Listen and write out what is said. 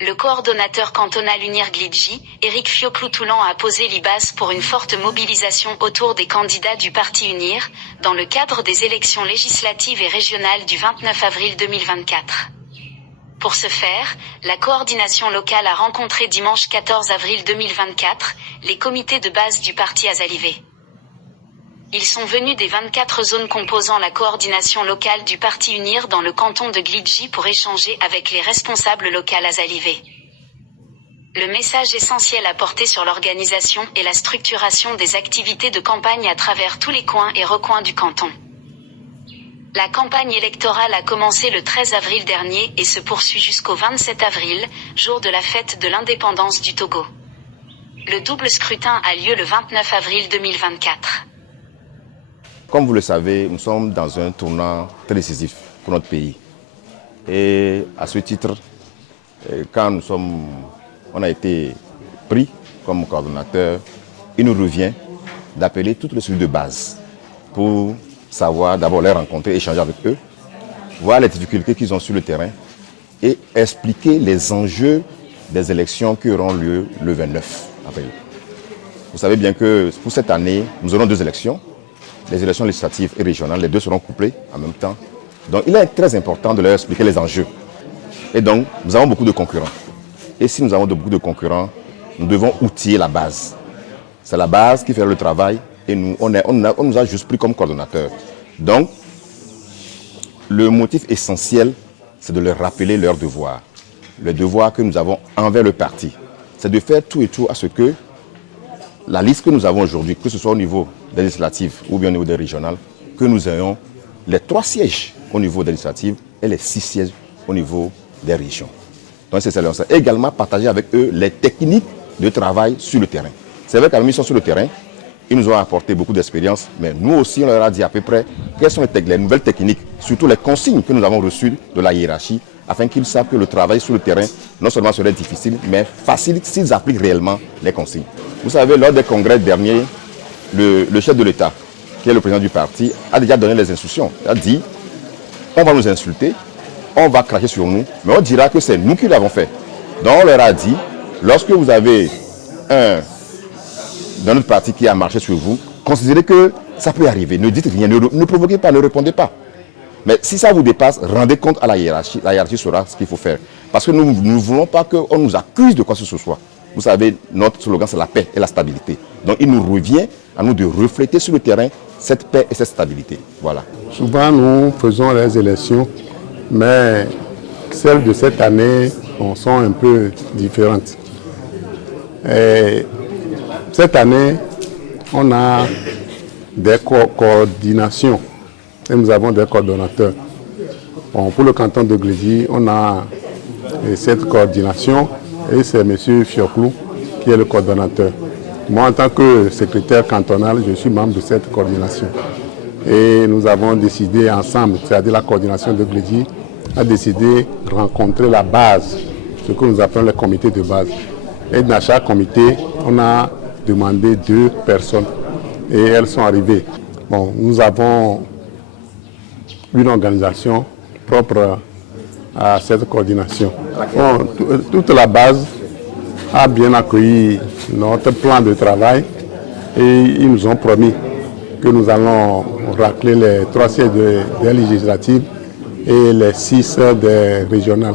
Le coordonnateur cantonal Unir Glidji, Éric Fioclou-Toulan a posé les bases pour une forte mobilisation autour des candidats du parti Unir, dans le cadre des élections législatives et régionales du 29 avril 2024. Pour ce faire, la coordination locale a rencontré dimanche 14 avril 2024, les comités de base du parti Azalivé. Ils sont venus des 24 zones composant la coordination locale du parti Unir dans le canton de Glidji pour échanger avec les responsables locaux azalivés. Le message essentiel apporté sur l'organisation et la structuration des activités de campagne à travers tous les coins et recoins du canton. La campagne électorale a commencé le 13 avril dernier et se poursuit jusqu'au 27 avril, jour de la fête de l'indépendance du Togo. Le double scrutin a lieu le 29 avril 2024. Comme vous le savez, nous sommes dans un tournant très décisif pour notre pays. Et à ce titre, quand on a été pris comme coordonnateur, il nous revient d'appeler toutes les cellules de base pour savoir d'abord les rencontrer, échanger avec eux, voir les difficultés qu'ils ont sur le terrain et expliquer les enjeux des élections qui auront lieu le 29 avril. Vous savez bien que pour cette année, nous aurons 2 élections. Les élections législatives et régionales, les 2 seront couplées en même temps. Donc il est très important de leur expliquer les enjeux. Et donc, nous avons beaucoup de concurrents. Et si nous avons beaucoup de concurrents, nous devons outiller la base. C'est la base qui fait le travail et nous, on nous a juste pris comme coordonnateurs. Donc, le motif essentiel, c'est de leur rappeler leurs devoirs. Le devoir que nous avons envers le parti. C'est de faire tout et tout à ce que la liste que nous avons aujourd'hui, que ce soit au niveau des législatives ou bien au niveau des régionales, que nous ayons les 3 sièges au niveau des législatives et les 6 sièges au niveau des régions. Donc c'est ça. Également partager avec eux les techniques de travail sur le terrain. C'est vrai qu'à ils sont sur le terrain, ils nous ont apporté beaucoup d'expérience, mais nous aussi on leur a dit à peu près quelles sont les nouvelles techniques, surtout les consignes que nous avons reçues de la hiérarchie, afin qu'ils savent que le travail sur le terrain non seulement serait difficile, mais facile s'ils appliquent réellement les consignes. Vous savez, lors des congrès derniers, le chef de l'État, qui est le président du parti, a déjà donné les instructions. Il a dit, on va nous insulter, on va cracher sur nous, mais on dira que c'est nous qui l'avons fait. Donc on leur a dit, lorsque vous avez un dans notre parti qui a marché sur vous, considérez que ça peut arriver. Ne dites rien, ne provoquez pas, ne répondez pas. Mais si ça vous dépasse, rendez compte à la hiérarchie. La hiérarchie saura ce qu'il faut faire. Parce que nous ne voulons pas qu'on nous accuse de quoi que ce soit. Vous savez, notre slogan, c'est la paix et la stabilité. Donc il nous revient à nous de refléter sur le terrain cette paix et cette stabilité. Voilà. Souvent, nous faisons les élections, mais celles de cette année sont un peu différentes. Et cette année, on a des coordinations et nous avons des coordonnateurs. Bon, pour le canton de Glidji, on a cette coordination et c'est M. Fioclou qui est le coordonnateur. Moi, en tant que secrétaire cantonal, je suis membre de cette coordination. Et nous avons décidé ensemble, c'est-à-dire la coordination de Glidji, a décidé de rencontrer la base, ce que nous appelons le comité de base. Et dans chaque comité, on a demandé 2 personnes et elles sont arrivées. Bon, nous avons une organisation propre à cette coordination. Bon, toute la base a bien accueilli notre plan de travail et ils nous ont promis que nous allons racler les 3 sièges des législatives et les 6 des régionales.